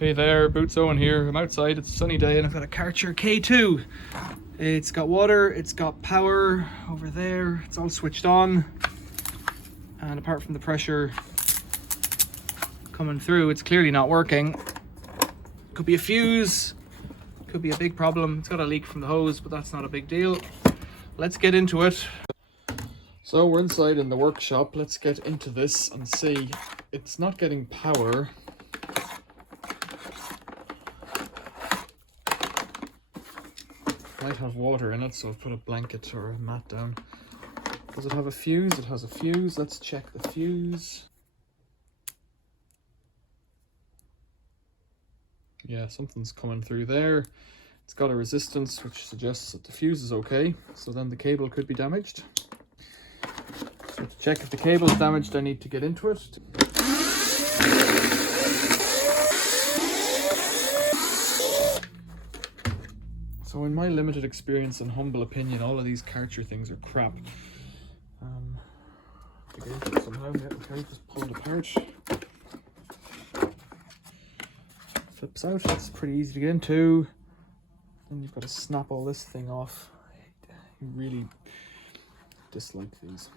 Hey there, Boots Owen here. I'm outside, it's a sunny day, and I've got a Karcher K2. It's got water, it's got power over there, it's all switched on. And apart from the pressure coming through, it's clearly not working. Could be a fuse, could be a big problem. It's got a leak from the hose, but that's not a big deal. Let's get into it. So we're inside in the workshop. Let's get into this and see. It's not getting power. Might have water in it, so I've put a blanket or a mat down. Does it have a fuse? It has a fuse. Let's check the fuse. Yeah, something's coming through there. It's got a resistance, which suggests that the fuse is okay. So then the cable could be damaged. So to check if the cable is damaged, I need to get into it. So in my limited experience and humble opinion, all of these Karcher things are crap. To get into it somehow, yeah, okay, just pull it apart. Flips out, that's pretty easy to get into. Then you've got to snap all this thing off. I really dislike these.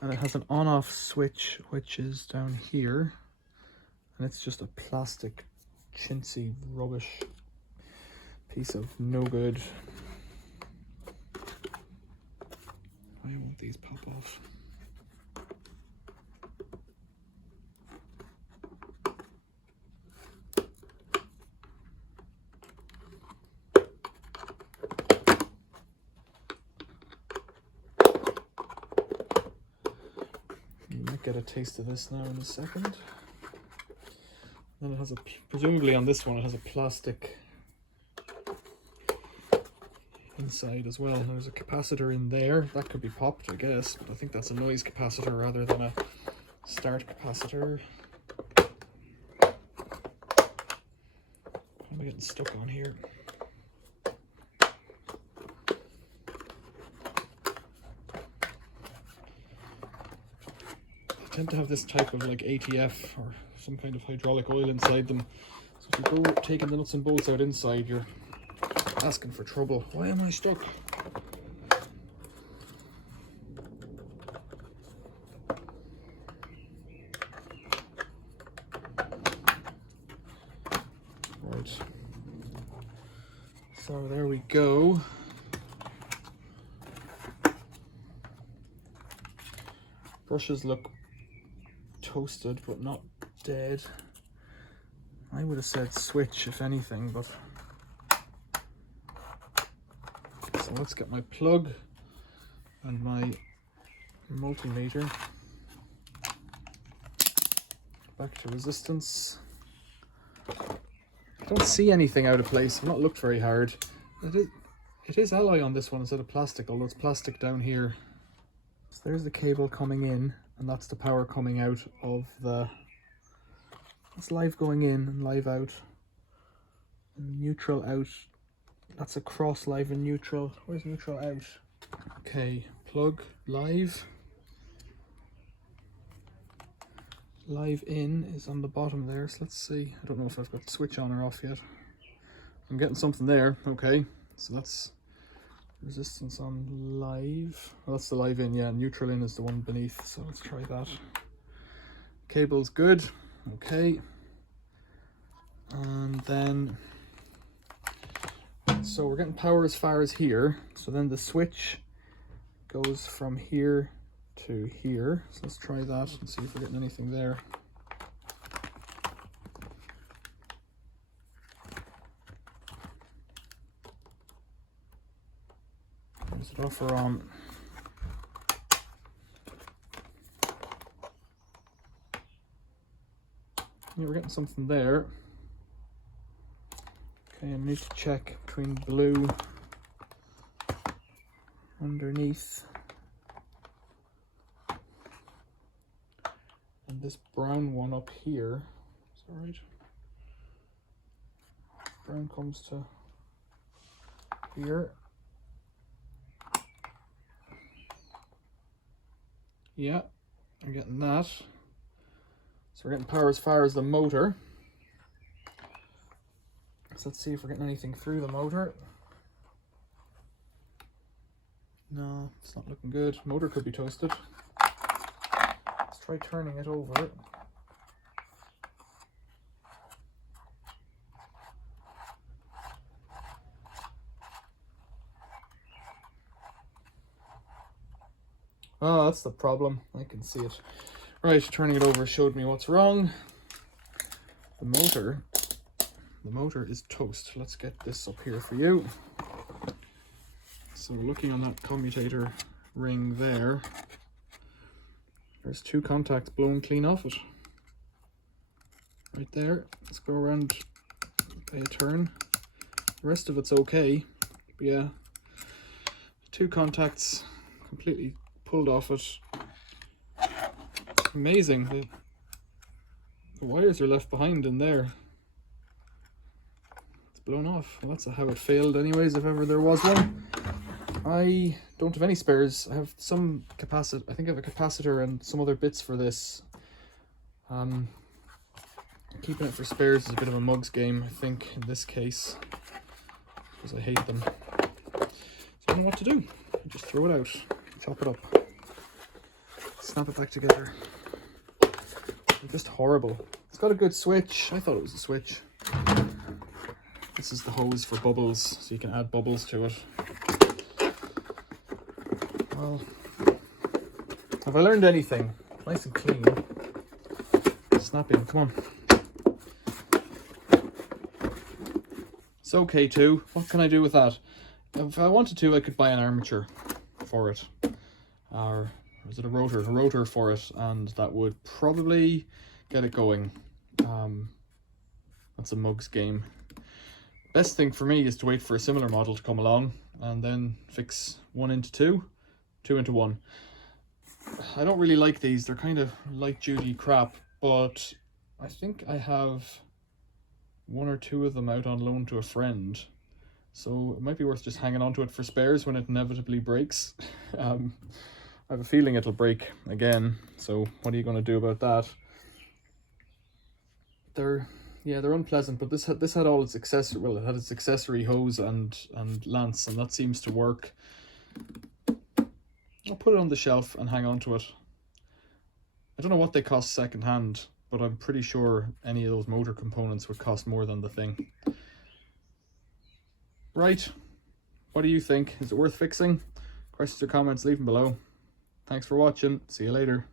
And it has an on-off switch, which is down here. And it's just a plastic, chintzy rubbish piece of no good. Why won't these pop off? You might get a taste of this now in a second. Then it has a, presumably on this one, it has a plastic inside as well. There's a capacitor in there that could be popped, I guess, but I think that's a noise capacitor rather than a start capacitor. I'm getting stuck on here. They tend to have this type of like ATF or some kind of hydraulic oil inside them, so if you go taking the nuts and bolts out inside, you're asking for trouble. Why am I stuck? Right. So there we go. Brushes look toasted, but not dead. I would have said switch if anything, but so let's get my plug and my multimeter back to resistance. I don't see anything out of place. I've not looked very hard. It is alloy on this one instead of plastic, although it's plastic down here. So there's the cable coming in, and that's the power coming out of the... That's live going in and live out. And neutral out. That's a cross live and neutral. Where's neutral out? Okay, plug live. Live in is on the bottom there, so let's see. I don't know if I've got the switch on or off yet. I'm getting something there. Okay, so that's resistance on live. Well, that's the live in, yeah. Neutral in is the one beneath, so let's try that. Cable's good. Okay. And then, so we're getting power as far as here. So then the switch goes from here to here. So let's try that and see if we're getting anything there. Is it off or on? Yeah, we're getting something there. Okay, I need to check between blue underneath and this brown one up here. Is that right? Brown comes to here. Yeah, I'm getting that. So we're getting power as far as the motor. So let's see if we're getting anything through the motor. No, it's not looking good. Motor could be toasted. Let's try turning it over. Oh, that's the problem. I can see it. Right, turning it over showed me what's wrong. The motor is toast. Let's get this up here for you. So looking on that commutator ring there, there's 2 contacts blown clean off it. Right there. Let's go around, pay a turn. The rest of it's okay. But yeah, 2 contacts completely pulled off it. Amazing. The wires are left behind in there. It's blown off. Well, that's how it failed anyways, if ever there was one. I don't have any spares. I have some capacitor. I think I have a capacitor and some other bits for this. Keeping it for spares is a bit of a mugs game, I think, in this case, because I hate them. So I don't know what to do. I just throw it out, chop it up, snap it back together. They're just horrible. It's got a good switch. I thought it was a switch. This is the hose for bubbles, so you can add bubbles to it. Well, have I learned anything? Nice and clean. Snapping, come on. So K2, what can I do with that? If I wanted to, I could buy an armature for it. Or is it a rotor? A rotor for it, and that would probably get it going. That's a mugs game. Best thing for me is to wait for a similar model to come along and then fix 1 into 2, 2 into 1. I don't really like these. They're kind of light duty crap, but I think I have 1 or 2 of them out on loan to a friend, so it might be worth just hanging on to it for spares when it inevitably breaks. I have a feeling it'll break again, so what are you going to do about that? They're unpleasant, but this had all its accessory. Well, it had its accessory hose and lance, and that seems to work. I'll put it on the shelf and hang on to it. I don't know what they cost second hand, but I'm pretty sure any of those motor components would cost more than the thing. Right, what do you think? Is it worth fixing? Questions or comments, leave them below. Thanks for watching. See you later.